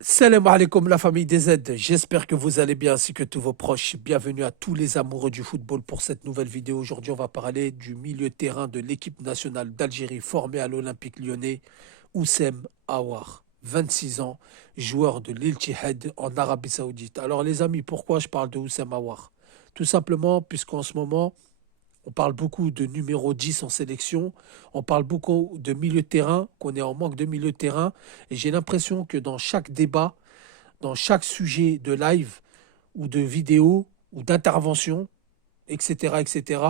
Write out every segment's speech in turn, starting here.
Salam alaikum la famille des Z, j'espère que vous allez bien ainsi que tous vos proches. Bienvenue à tous les amoureux du football pour cette nouvelle vidéo. Aujourd'hui on va parler du milieu de terrain de l'équipe nationale d'Algérie formée à l'Olympique lyonnais, Oussem Aouar, 26 ans, joueur de l'Ittihad en Arabie Saoudite. Alors les amis, pourquoi je parle de Oussem Aouar? Tout simplement puisqu'en ce moment on parle beaucoup de numéro 10 en sélection, on parle beaucoup de milieu de terrain, qu'on est en manque de milieu de terrain, et j'ai l'impression que dans chaque débat, dans chaque sujet de live ou de vidéo ou d'intervention, etc., etc.,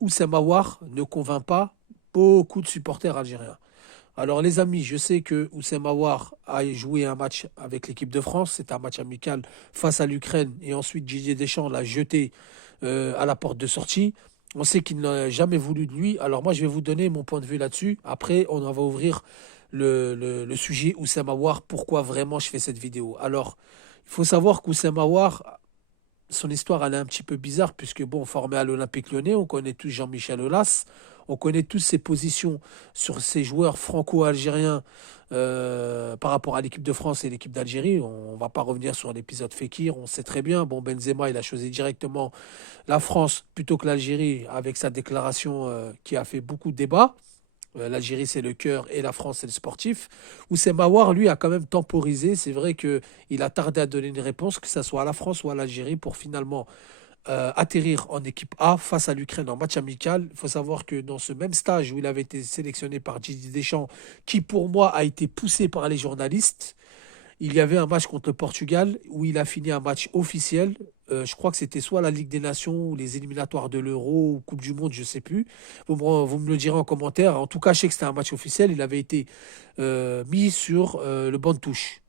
Oussem Aouar ne convainc pas beaucoup de supporters algériens. Alors les amis, je sais que Oussem Aouar a joué un match avec l'équipe de France, c'est un match amical face à l'Ukraine, et ensuite Didier Deschamps l'a jeté à la porte de sortie. On sait qu'il n'a jamais voulu de lui. Alors moi, je vais vous donner mon point de vue là-dessus. Après, on va ouvrir le sujet Oussem Aouar, pourquoi vraiment je fais cette vidéo. Alors, il faut savoir qu'Oussem Aouar, son histoire, elle est un petit peu bizarre, puisque, bon, formé à l'Olympique Lyonnais, on connaît tous Jean-Michel Aulas, on connaît tous ses positions sur ces joueurs franco-algériens par rapport à l'équipe de France et l'équipe d'Algérie. On ne va pas revenir sur l'épisode Fekir, on sait très bien. Bon, Benzema, il a choisi directement la France plutôt que l'Algérie avec sa déclaration qui a fait beaucoup de débats. L'Algérie, c'est le cœur et la France, c'est le sportif. Oussem Aouar, lui, a quand même temporisé. C'est vrai qu'il a tardé à donner une réponse, que ce soit à la France ou à l'Algérie, pour finalement atterrir en équipe A face à l'Ukraine en match amical. Il faut savoir que dans ce même stage où il avait été sélectionné par Didier Deschamps, qui pour moi a été poussé par les journalistes, il y avait un match contre le Portugal où il a fini un match officiel. Je crois que c'était soit la Ligue des Nations ou les éliminatoires de l'Euro ou Coupe du Monde, je ne sais plus. Vous me le direz en commentaire. En tout cas, je sais que c'était un match officiel. Il avait été mis sur le banc de touche.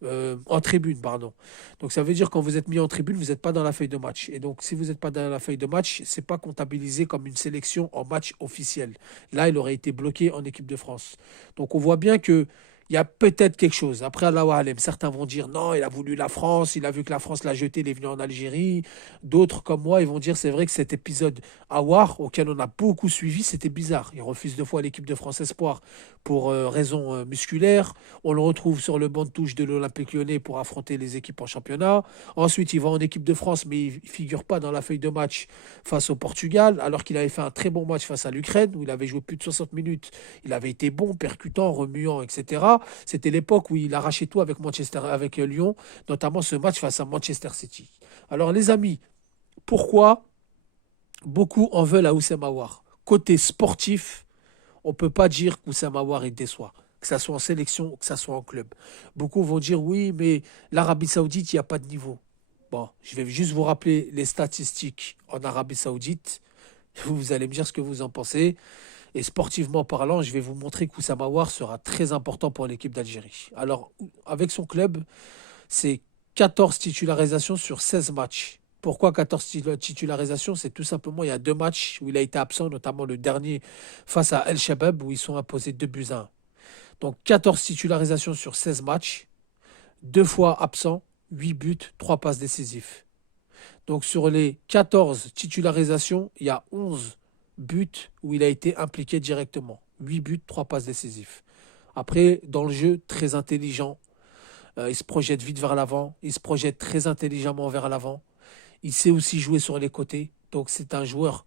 En tribune, pardon. Donc ça veut dire quand vous êtes mis en tribune, vous n'êtes pas dans la feuille de match. Et donc si vous n'êtes pas dans la feuille de match, c'est pas comptabilisé comme une sélection en match officiel. Là, il aurait été bloqué en équipe de France. Donc on voit bien que il y a peut-être quelque chose. Après, Allahu Alem, certains vont dire non, il a voulu la France, il a vu que la France l'a jeté, il est venu en Algérie. D'autres, comme moi, ils vont dire c'est vrai que cet épisode Awar, auquel on a beaucoup suivi, c'était bizarre. Il refuse 2 fois l'équipe de France Espoir pour raison musculaire. On le retrouve sur le banc de touche de l'Olympique Lyonnais pour affronter les équipes en championnat. Ensuite, il va en équipe de France, mais il ne figure pas dans la feuille de match face au Portugal, alors qu'il avait fait un très bon match face à l'Ukraine, où il avait joué plus de 60 minutes. Il avait été bon, percutant, remuant, etc. C'était l'époque où il arrachait tout avec Manchester, avec Lyon, notamment ce match face à Manchester City. Alors les amis, pourquoi beaucoup en veulent à Oussem Aouar? Côté sportif, on ne peut pas dire qu'Oussem Aouar il déçoit, que ça soit en sélection ou que ça soit en club. Beaucoup vont dire oui, mais l'Arabie Saoudite, il n'y a pas de niveau. Bon, je vais juste vous rappeler les statistiques en Arabie Saoudite. Vous allez me dire ce que vous en pensez. Et sportivement parlant, je vais vous montrer qu'Oussama Aouar sera très important pour l'équipe d'Algérie. Alors, avec son club, c'est 14 titularisations sur 16 matchs. Pourquoi 14 titularisations? C'est tout simplement, il y a 2 matchs où il a été absent, notamment le dernier face à El Shabab, où ils sont imposés 2 buts à 1. Donc 14 titularisations sur 16 matchs, 2 fois absent, 8 buts, 3 passes décisives. Donc sur les 14 titularisations, il y a 11 buts où il a été impliqué directement. 8 buts, 3 passes décisives. Après, dans le jeu, très intelligent. Il se projette vite vers l'avant. Il se projette très intelligemment vers l'avant. Il sait aussi jouer sur les côtés. Donc c'est un joueur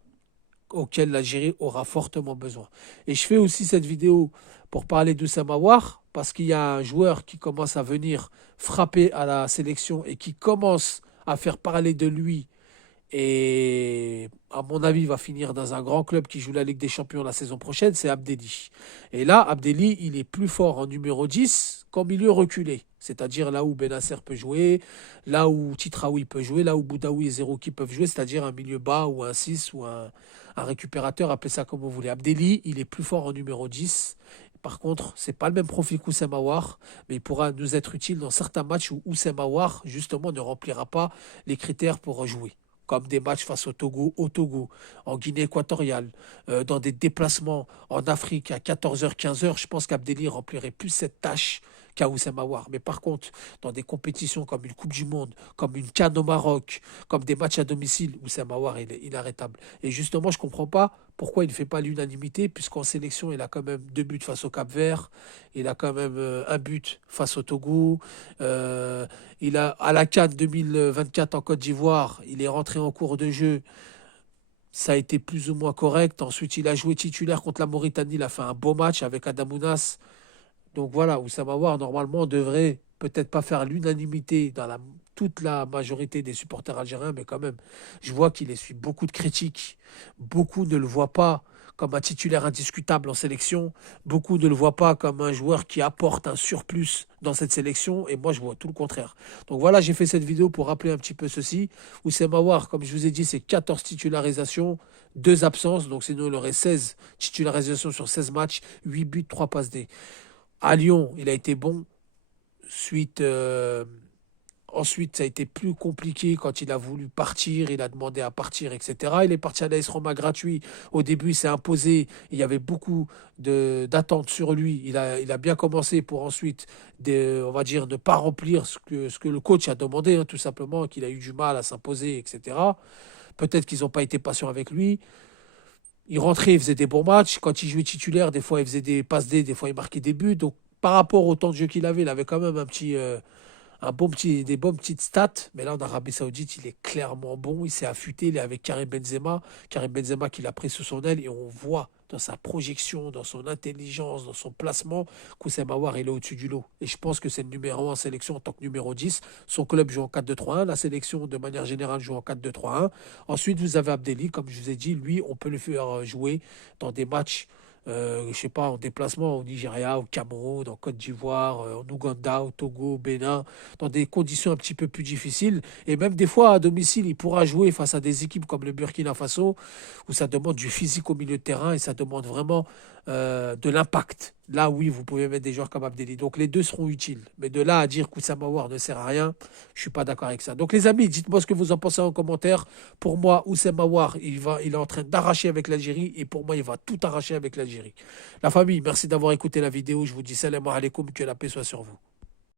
auquel l'Algérie aura fortement besoin. Et je fais aussi cette vidéo pour parler d'Oussama Aouar, parce qu'il y a un joueur qui commence à venir frapper à la sélection et qui commence à faire parler de lui et à mon avis, il va finir dans un grand club qui joue la Ligue des Champions la saison prochaine, c'est Abdelli. Et là, Abdelli, il est plus fort en numéro 10 qu'en milieu reculé. C'est-à-dire là où Benasser peut jouer, là où Titraoui peut jouer, là où Boudaoui et Zerouki peuvent jouer, c'est-à-dire un milieu bas ou un 6 ou un récupérateur, appelez ça comme vous voulez. Abdelli, il est plus fort en numéro 10. Par contre, c'est pas le même profil qu'Oussem Aouar, mais il pourra nous être utile dans certains matchs où Oussem Aouar, justement, ne remplira pas les critères pour jouer comme des matchs face au Togo, en Guinée équatoriale, dans des déplacements en Afrique à 14h, 15h, je pense qu'Abdelli remplirait plus cette tâche qu'à Oussem Aouar. Mais par contre, dans des compétitions comme une Coupe du Monde, comme une CAN au Maroc, comme des matchs à domicile, Oussem Aouar, il est inarrêtable. Et justement, je ne comprends pas pourquoi il ne fait pas l'unanimité, puisqu'en sélection, il a quand même 2 buts face au Cap-Vert, il a quand même un but face au Togo, il a à la CAN 2024 en Côte d'Ivoire, il est rentré en cours de jeu, ça a été plus ou moins correct. Ensuite, il a joué titulaire contre la Mauritanie, il a fait un beau match avec Adamounas. Donc voilà, Oussama Aouar, normalement, devrait peut-être pas faire l'unanimité dans toute la majorité des supporters algériens, mais quand même, je vois qu'il essuie beaucoup de critiques. Beaucoup ne le voient pas comme un titulaire indiscutable en sélection. Beaucoup ne le voient pas comme un joueur qui apporte un surplus dans cette sélection. Et moi, je vois tout le contraire. Donc voilà, j'ai fait cette vidéo pour rappeler un petit peu ceci. Oussama Aouar, comme je vous ai dit, c'est 14 titularisations, 2 absences. Donc sinon, il aurait 16 titularisations sur 16 matchs, 8 buts, 3 passes D. À Lyon, il a été bon. Suite, ensuite, ça a été plus compliqué quand il a voulu partir. Il a demandé à partir, etc. Il est parti à l'AS Roma gratuit. Au début, il s'est imposé. Il y avait beaucoup d'attentes sur lui. Il a bien commencé pour ensuite, on va dire, ne pas remplir ce que le coach a demandé, hein, tout simplement, qu'il a eu du mal à s'imposer, etc. Peut-être qu'ils n'ont pas été patients avec lui. Il rentrait, il faisait des bons matchs. Quand il jouait titulaire, des fois, il faisait des passes D, des fois, il marquait des buts. Donc, par rapport au temps de jeu qu'il avait, il avait quand même des bonnes petites stats. Mais là, en Arabie Saoudite, il est clairement bon. Il s'est affûté. Il est avec Karim Benzema. Karim Benzema qui l'a pris sous son aile. Et on voit dans sa projection, dans son intelligence, dans son placement, qu'Oussem Aouar, il est au-dessus du lot. Et je pense que c'est le numéro 1 en sélection en tant que numéro 10. Son club joue en 4-2-3-1. La sélection, de manière générale, joue en 4-2-3-1. Ensuite, vous avez Abdelli, comme je vous ai dit. Lui, on peut le faire jouer dans des matchs, je ne sais pas, en déplacement au Nigeria, au Cameroun, en Côte d'Ivoire, en Ouganda, au Togo, au Bénin, dans des conditions un petit peu plus difficiles. Et même des fois, à domicile, il pourra jouer face à des équipes comme le Burkina Faso, où ça demande du physique au milieu de terrain et ça demande vraiment de l'impact. Là, oui, vous pouvez mettre des joueurs comme Abdelli. Donc, les deux seront utiles. Mais de là à dire qu'Oussama Aouar ne sert à rien, je ne suis pas d'accord avec ça. Donc, les amis, dites-moi ce que vous en pensez en commentaire. Pour moi, Oussama Aouar, il est en train d'arracher avec l'Algérie. Et pour moi, il va tout arracher avec l'Algérie. La famille, merci d'avoir écouté la vidéo. Je vous dis salam alaikum, que la paix soit sur vous.